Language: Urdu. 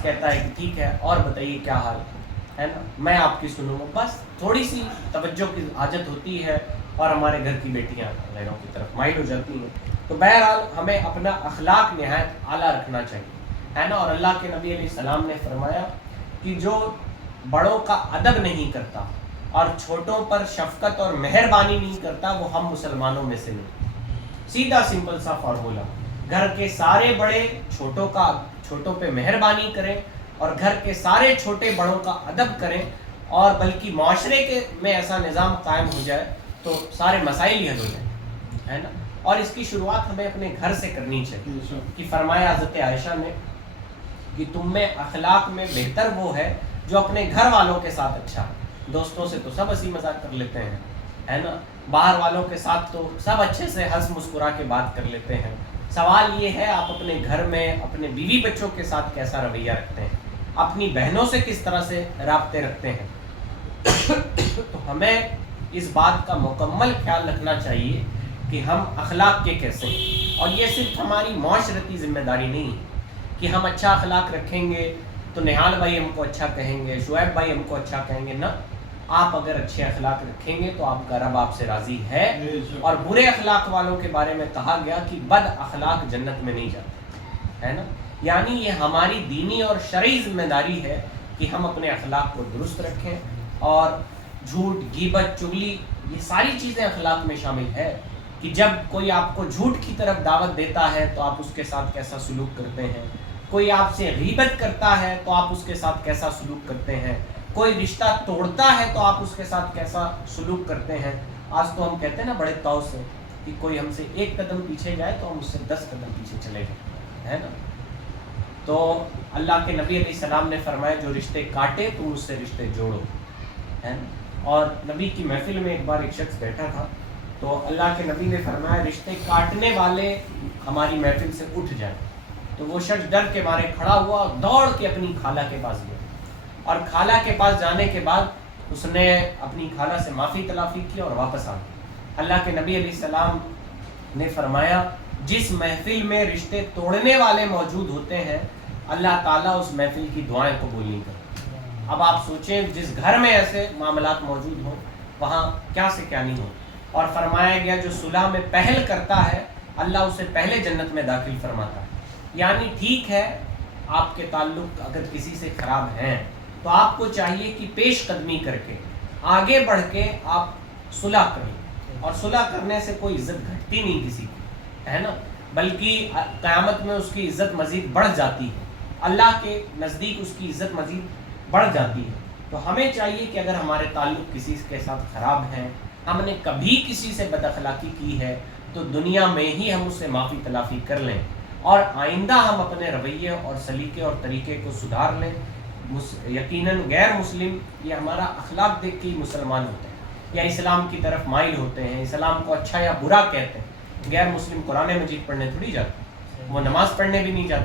شخص کہتا ہے کہ ٹھیک ہے اور بتائیے کیا حال ہے نا، میں آپ کی سنوں گا، بس تھوڑی سی توجہ کی حاجت ہوتی ہے اور ہمارے گھر کی بیٹیاں غیروں کی طرف مائل ہو جاتی ہیں. تو بہرحال ہمیں اپنا اخلاق نہایت اعلیٰ رکھنا چاہیے ہے نا. اور اللہ کے نبی علیہ السلام نے فرمایا کہ جو بڑوں کا ادب نہیں کرتا اور چھوٹوں پر شفقت اور مہربانی نہیں کرتا وہ ہم مسلمانوں میں سے نہیں. سیدھا سمپل سا فارمولا. گھر کے سارے بڑے چھوٹوں پہ مہربانی کریں اور گھر کے سارے چھوٹے بڑوں کا ادب کریں اور بلکہ معاشرے کے میں ایسا نظام قائم ہو جائے تو سارے مسائل ہی حل ہو جائیں ہے نا. اور اس کی شروعات ہمیں اپنے گھر سے کرنی چاہیے کہ فرمایا حضرت عائشہ نے کہ تم میں اخلاق میں بہتر وہ ہے جو اپنے گھر والوں کے ساتھ اچھا ہے. دوستوں سے تو سب ہنسی مذاق کر لیتے ہیں ہے نا، باہر والوں کے ساتھ تو سب اچھے سے ہنس مسکرا کے بات کر لیتے ہیں. سوال یہ ہے آپ اپنے گھر میں اپنے بیوی بچوں کے ساتھ کیسا رویہ رکھتے ہیں، اپنی بہنوں سے کس طرح سے رابطے رکھتے ہیں. تو ہمیں اس بات کا مکمل خیال رکھنا چاہیے کہ ہم اخلاق کے کیسے ہیں. اور یہ صرف ہماری معاشرتی ذمہ داری نہیں ہے کہ ہم اچھا اخلاق رکھیں گے تو نہال بھائی ہم کو اچھا کہیں گے، شعیب بھائی ہم کو اچھا کہیں گے. نہ، آپ اگر اچھے اخلاق رکھیں گے تو آپ کا رب آپ سے راضی ہے. اور برے اخلاق والوں کے بارے میں کہا گیا کہ بد اخلاق جنت میں نہیں جاتے ہے نا. یعنی یہ ہماری دینی اور شرعی ذمہ داری ہے کہ ہم اپنے اخلاق کو درست رکھیں. اور جھوٹ، غیبت، چغلی، یہ ساری چیزیں اخلاق میں شامل ہے کہ جب کوئی آپ کو جھوٹ کی طرف دعوت دیتا ہے تو آپ اس کے ساتھ کیسا سلوک کرتے ہیں. کوئی آپ سے غیبت کرتا ہے تو آپ اس کے ساتھ کیسا سلوک کرتے ہیں. کوئی رشتہ توڑتا ہے تو آپ اس کے ساتھ کیسا سلوک کرتے ہیں. آج تو ہم کہتے ہیں نا بڑے طور سے کہ کوئی ہم سے 1 قدم پیچھے جائے تو ہم اس سے 10 قدم پیچھے چلے جائیں ہے نا. تو اللہ کے نبی علیہ السلام نے فرمایا جو رشتے کاٹے تم اس سے رشتے جوڑو ہے نا. اور نبی کی محفل میں ایک بار ایک شخص بیٹھا تھا تو اللہ کے نبی نے فرمایا رشتے کاٹنے والے ہماری محفل سے اٹھ جائیں. تو وہ شخص ڈر کے مارے کھڑا ہوا اور دوڑ کے اپنی خالہ کے پاس گیا. اور خالہ کے پاس جانے کے بعد اس نے اپنی خالہ سے معافی تلافی کی اور واپس آ گیا. اللہ کے نبی علیہ السلام نے فرمایا جس محفل میں رشتے توڑنے والے موجود ہوتے ہیں اللہ تعالیٰ اس محفل کی دعائیں قبول نہیں کرتا. اب آپ سوچیں جس گھر میں ایسے معاملات موجود ہوں وہاں کیا سے کیا نہیں ہو. اور فرمایا گیا جو صلح میں پہل کرتا ہے اللہ اسے پہلے جنت میں داخل فرماتا ہے. یعنی ٹھیک ہے آپ کے تعلق اگر کسی سے خراب ہیں تو آپ کو چاہیے کہ پیش قدمی کر کے آگے بڑھ کے آپ صلح کریں. اور صلح کرنے سے کوئی عزت گھٹتی نہیں کسی کی ہے نا، بلکہ قیامت میں اس کی عزت مزید بڑھ جاتی ہے. اللہ کے نزدیک اس کی عزت مزید بڑھ جاتی ہے. تو ہمیں چاہیے کہ اگر ہمارے تعلق کسی کے ساتھ خراب ہیں، ہم نے کبھی کسی سے بد اخلاقی کی ہے تو دنیا میں ہی ہم اس سے معافی تلافی کر لیں اور آئندہ ہم اپنے رویے اور سلیقے اور طریقے کو سدھار لیں. یقیناً غیر مسلم یہ ہمارا اخلاق دیکھ کے ہی مسلمان ہوتے ہیں یا اسلام کی طرف مائل ہوتے ہیں، اسلام کو اچھا یا برا کہتے ہیں. غیر مسلم قرآن مجید پڑھنے تھوڑی جاتے، وہ نماز پڑھنے بھی نہیں جاتے